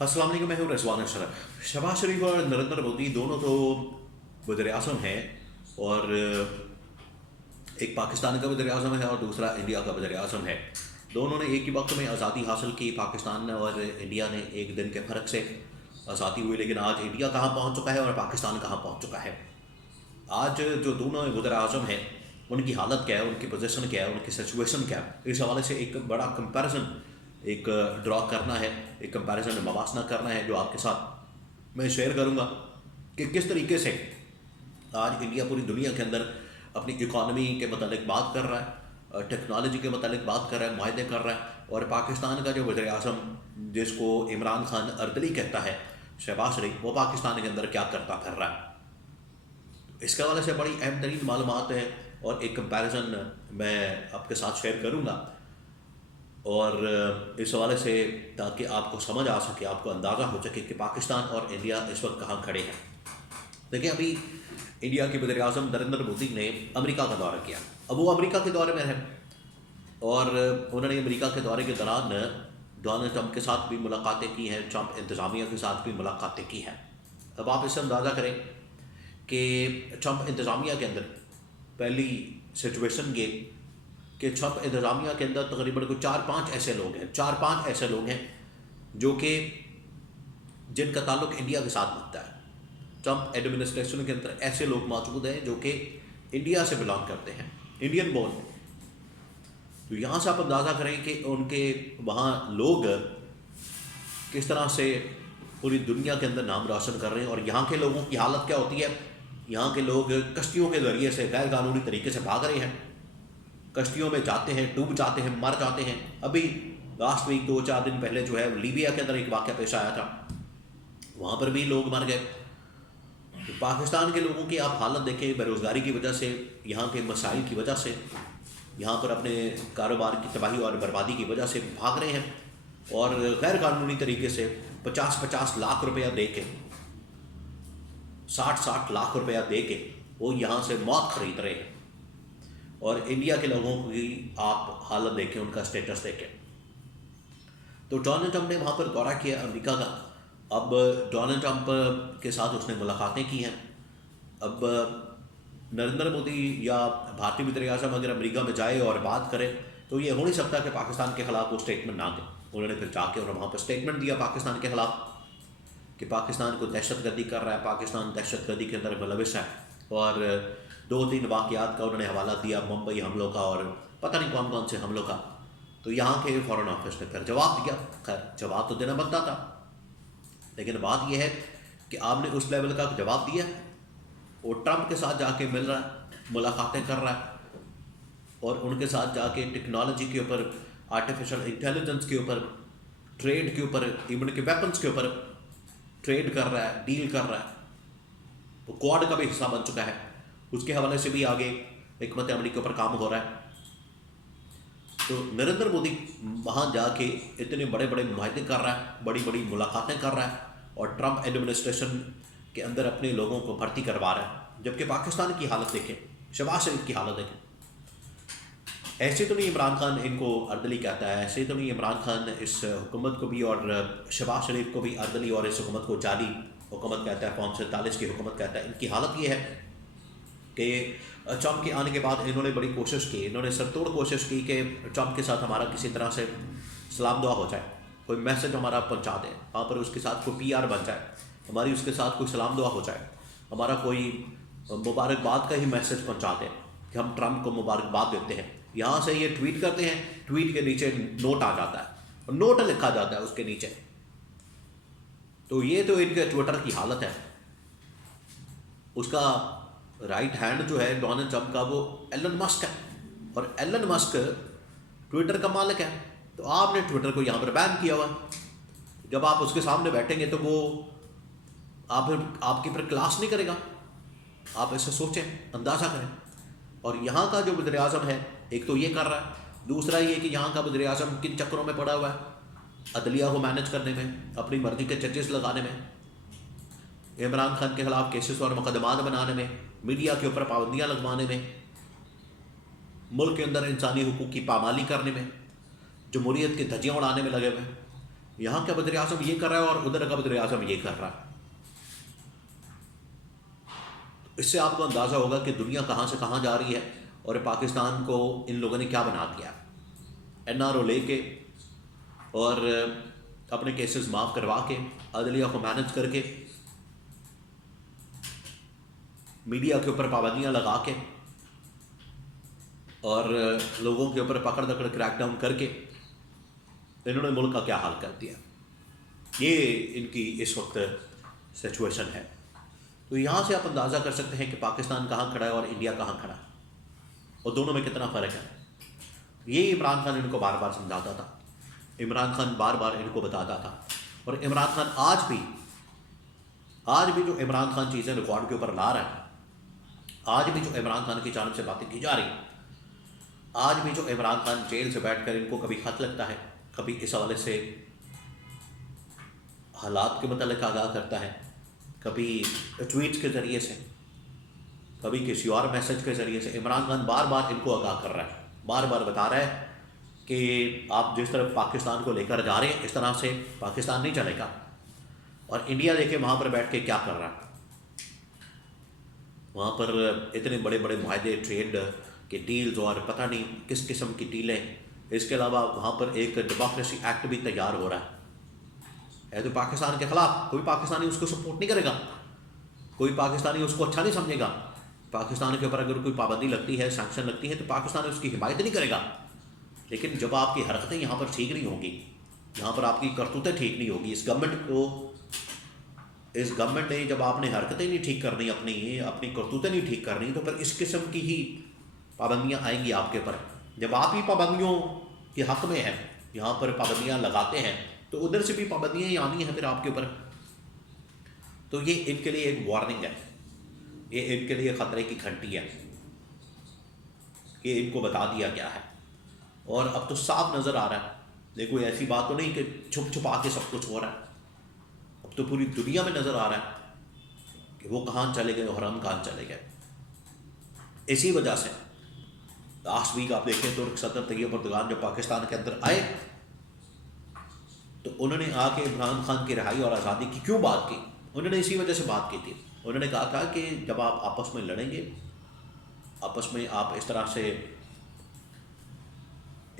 अस्सलाम वालेकुम, मैं हूँ रिजवान अशरफ। शहबाज शरीफ और नरेंद्र मोदी दोनों तो वज़ीर आज़म हैं, और एक पाकिस्तान का वज़ीर आज़म है और दूसरा इंडिया का वज़ीर आज़म है। दोनों ने एक ही वक्त में आज़ादी हासिल की। पाकिस्तान और इंडिया ने एक दिन के फ़र्क से आज़ादी हुई, लेकिन आज इंडिया कहाँ पहुँच चुका है और पाकिस्तान कहाँ पहुँच चुका है। आज जो दोनों वज़ीर आज़म हैं, उनकी हालत क्या है, उनकी पोजीशन क्या है, उनकी सिचुएशन क्या है, इस हवाले से एक बड़ा कंपैरिजन एक ड्रॉ करना है, एक कंपैरिजन मवासना करना है, जो आपके साथ मैं शेयर करूंगा कि किस तरीके से आज इंडिया पूरी दुनिया के अंदर अपनी इकॉनमी के मतलब बात कर रहा है, टेक्नोलॉजी के मतलब बात कर रहा है, मुआहदे कर रहा है, और पाकिस्तान का जो वज़ीर आज़म जिसको इमरान खान अर्दली कहता है, शहबाज शरीफ, वो पाकिस्तान के अंदर क्या करता फिर रहा है। इसके हवाले से बड़ी अहम तरीन मालूमात है और एक कंपैरिजन मैं आपके साथ शेयर करूँगा, और इस हवाले से ताकि आपको समझ आ सके, आपको अंदाज़ा हो सके कि पाकिस्तान और इंडिया इस वक्त कहाँ खड़े हैं। देखिए, अभी इंडिया के वज़ीर आज़म नरेंद्र मोदी ने अमेरिका का दौरा किया। अब वो अमेरिका के दौरे में है और उन्होंने अमेरिका के दौरे के दौरान डोनाल्ड ट्रंप के साथ भी मुलाकातें की हैं, ट्रंप इंतज़ामिया के साथ भी मुलाकातें की हैं। अब आप इससे अंदाज़ा करें कि ट्रंप इंतज़ामिया के अंदर पहली सिचुएशन ये कि ट्रंप इंतज़ामिया के अंदर तकरीबन कोई 4-5 ऐसे लोग हैं जो कि जिनका ताल्लुक इंडिया के साथ बनता है। ट्रंप एडमिनिस्ट्रेशन के अंदर ऐसे लोग मौजूद हैं जो कि इंडिया से बिलोंग करते हैं, इंडियन बोर्न। तो यहाँ से आप अंदाज़ा करें कि उनके वहाँ लोग किस तरह से पूरी दुनिया के अंदर नाम रोशन कर रहे हैं, और यहाँ के लोगों की हालत क्या होती है। यहाँ के लोग कश्तियों के ज़रिए से गैर कानूनी तरीके से भाग रहे हैं, कश्तियों में जाते हैं, डूब जाते हैं, मर जाते हैं। अभी लास्ट वीक 2-4 दिन पहले जो है लीबिया के अंदर एक वाक़या पेश आया था, वहाँ पर भी लोग मर गए। तो पाकिस्तान के लोगों की आप हालत देखें, बेरोज़गारी की वजह से, यहाँ के मसाइल की वजह से, यहाँ पर अपने कारोबार की तबाही और बर्बादी की वजह से भाग रहे हैं, और गैर कानूनी तरीके से 50-50 लाख रुपया दे के, 60-60 लाख रुपया दे के वो यहाँ से मौत खरीद रहे हैं। और इंडिया के लोगों की आप हालत देखें, उनका स्टेटस देखें। तो डोनाल्ड ट्रंप ने वहाँ पर दौरा किया अमेरिका का। अब डोनाल्ड ट्रंप के साथ उसने मुलाकातें की हैं। अब नरेंद्र मोदी या भारतीय वज़ीर आज़म अगर अमेरिका में जाए और बात करे, तो ये हो नहीं सकता कि पाकिस्तान के ख़िलाफ़ वो स्टेटमेंट ना दें। उन्होंने फिर जाके और वहाँ पर स्टेटमेंट दिया पाकिस्तान के ख़िलाफ़ कि पाकिस्तान को दहशतगर्दी कर रहा है, पाकिस्तान दहशतगर्दी के अंदर मुलविस है, और 2-3 वाक़यात का उन्होंने हवाला दिया, मुंबई हमलों का और पता नहीं कौन कौन से हमलों का। तो यहाँ के फ़ॉरेन ऑफिस ने फिर जवाब दिया। खैर, जवाब तो देना बनता था, लेकिन बात यह है कि आपने उस लेवल का जवाब दिया, वो ट्रंप के साथ जाके मिल रहा है, मुलाकातें कर रहा है, और उनके साथ जाके टेक्नोलॉजी के ऊपर, आर्टिफिशियल इंटेलिजेंस के ऊपर, ट्रेड के ऊपर, इवन के वेपन्स के ऊपर ट्रेड कर रहा है, डील कर रहा है। वो क्वाड का भी हिस्सा बन चुका है, उसके हवाले से भी आगे हिकमत अमली के ऊपर काम हो रहा है। तो नरेंद्र मोदी वहाँ जाके इतने बड़े बड़े मुआहदे कर रहा है, बड़ी बड़ी मुलाकातें कर रहा है, और ट्रंप एडमिनिस्ट्रेशन के अंदर अपने लोगों को भर्ती करवा रहा है। जबकि पाकिस्तान की हालत देखें, शहबाज शरीफ की हालत देखें। ऐसे तो नहीं इमरान खान इनको अर्दली कहता है, ऐसे तो नहीं इमरान खान इस हुकूमत को भी और शहबाज शरीफ को भी अर्दली और इस हुकूमत को जाली हुकूमत कहता है, फॉर्म 47 की हुकूमत कहता है। इनकी हालत ये है कि ट्रंप के आने के बाद इन्होंने बड़ी कोशिश की, इन्होंने सरतोड़ कोशिश की कि ट्रंप के साथ हमारा किसी तरह से सलाम दुआ हो जाए, कोई मैसेज हमारा पहुंचा दे, वहाँ पर उसके साथ कोई PR बन जाए, हमारी उसके साथ कोई सलाम दुआ हो जाए, हमारा कोई मुबारकबाद का ही मैसेज पहुंचा दे कि हम ट्रंप को मुबारकबाद देते हैं। यहाँ से ये ट्वीट करते हैं, ट्वीट के नीचे नोट आ जाता है, नोट लिखा जाता है उसके नीचे। तो ये तो इनके ट्विटर की हालत है। उसका राइट हैंड जो है डोनाल्ड ट्रंप का, वो एलन मस्क है, और एलन मस्क ट्विटर का मालिक है। तो आपने ट्विटर को यहाँ पर बैन किया हुआ। जब आप उसके सामने बैठेंगे तो वो आपकी फिर क्लास नहीं करेगा। आप ऐसे सोचें, अंदाज़ा करें। और यहाँ का जो वज़ीर आज़म है, एक तो ये कर रहा है, दूसरा ये कि यहाँ का वज़ीर आज़म किन चक्करों में पड़ा हुआ है, अदलिया को मैनेज करने में, अपनी मर्जी के जजेस लगाने में, इमरान खान के ख़िलाफ़ केसेस और मुकदमात बनाने में, मीडिया के ऊपर पाबंदियाँ लगवाने में, मुल्क के अंदर इंसानी हुकूक की पामाली करने में, जमहूरियत की धज्जियाँ उड़ाने में लगे हुए हैं। यहाँ का वज़ीर आज़म ये कर रहा है और उधर का वज़ीर आज़म ये कर रहा है। इससे आपको अंदाज़ा होगा कि दुनिया कहाँ से कहाँ जा रही है और पाकिस्तान को इन लोगों ने क्या बना दिया। NRO लेके और अपने केसेस माफ़ करवा के, अदलिया को मैनेज करके, मीडिया के ऊपर पाबंदियाँ लगा के और लोगों के ऊपर पकड़ दकड़ क्रैकडाउन करके इन्होंने मुल्क का क्या हाल कर दिया। ये इनकी इस वक्त सिचुएशन है। तो यहाँ से आप अंदाज़ा कर सकते हैं कि पाकिस्तान कहाँ खड़ा है और इंडिया कहाँ खड़ा है और दोनों में कितना फ़र्क है। ये इमरान खान इनको बार बार समझाता था, इमरान खान बार बार इनको बताता था। और इमरान खान आज भी जो इमरान खान चीज़ें रिकॉर्ड के ऊपर ला रहा है, आज भी जो इमरान खान की जानिब से बातें की जा रही हैं, आज भी जो इमरान खान जेल से बैठकर इनको कभी खत लगता है, कभी इस हवाले से हालात के मतलब आगाह करता है, कभी ट्वीट्स के ज़रिए से, कभी किसी और मैसेज के ज़रिए से, इमरान खान बार बार इनको आगाह कर रहा है, बार बार बता रहा है कि आप जिस तरफ पाकिस्तान को लेकर जा रहे हैं इस तरह से पाकिस्तान नहीं चलेगा। और इंडिया देखे वहाँ पर बैठ के क्या कर रहा है, वहाँ पर इतने बड़े बड़े मुआहदे, ट्रेड के डील्स और पता नहीं किस किस्म की डीलें। इसके अलावा वहाँ पर एक डेमोक्रेसी एक्ट भी तैयार हो रहा है तो पाकिस्तान के ख़िलाफ़। कोई पाकिस्तानी उसको सपोर्ट नहीं करेगा, कोई पाकिस्तानी उसको अच्छा नहीं समझेगा। पाकिस्तान के ऊपर अगर कोई पाबंदी लगती है, सैंक्शन लगती है, तो पाकिस्तान उसकी हिमायत नहीं करेगा। लेकिन जब आपकी हरकतें यहाँ पर ठीक नहीं होंगी, यहाँ पर आपकी करतूतें ठीक नहीं होगी, इस गवर्नमेंट ने जब आपने हरकतें नहीं ठीक करनी, अपनी करतूतें नहीं ठीक करनी, तो फिर इस किस्म की ही पाबंदियाँ आएंगी आपके ऊपर। जब आप ही पाबंदियों के हक़ में हैं, यहाँ पर पाबंदियाँ लगाते हैं, तो उधर से भी पाबंदियाँ ही आनी हैं फिर आपके ऊपर। तो ये इनके लिए एक वार्निंग है, ये इनके लिए ख़तरे की घंटी है, ये इनको बता दिया गया है। और अब तो साफ नज़र आ रहा है, देखो ऐसी बात तो नहीं कि छुप छुपा के सब कुछ हो रहा है। अब तो पूरी दुनिया में नज़र आ रहा है कि वो कहाँ चले गए और हम कहाँ चले गए। इसी वजह से लास्ट वीक आप देखें तुर्क सदर तैयब अर्दोगान जब पाकिस्तान के अंदर आए तो उन्होंने आके इमरान खान की रिहाई और आज़ादी की क्यों बात की। उन्होंने इसी वजह से बात की थी। उन्होंने कहा था कि जब आप आपस में लड़ेंगे, आपस में आप इस तरह से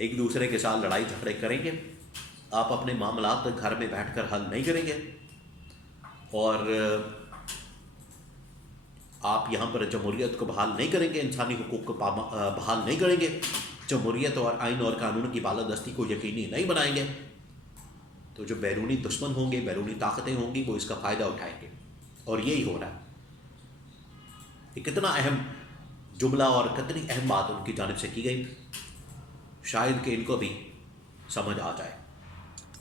एक दूसरे के साथ लड़ाई झगड़े करेंगे, आप अपने मामलात घर में बैठकर हल नहीं करेंगे और आप यहाँ पर जमहूरियत को बहाल नहीं करेंगे, इंसानी हुकूक को बहाल नहीं करेंगे, जमहूरियत और आइन और कानून की बालादस्ती को यकीनी नहीं बनाएंगे, तो जो बैरूनी दुश्मन होंगे, बैरूनी ताकतें होंगी, वो इसका फ़ायदा उठाएंगे। और यही हो रहा है। ये कितना अहम जुमला और कितनी अहम बात उनकी जानिब से की गई, शायद कि इनको भी समझ आ जाए।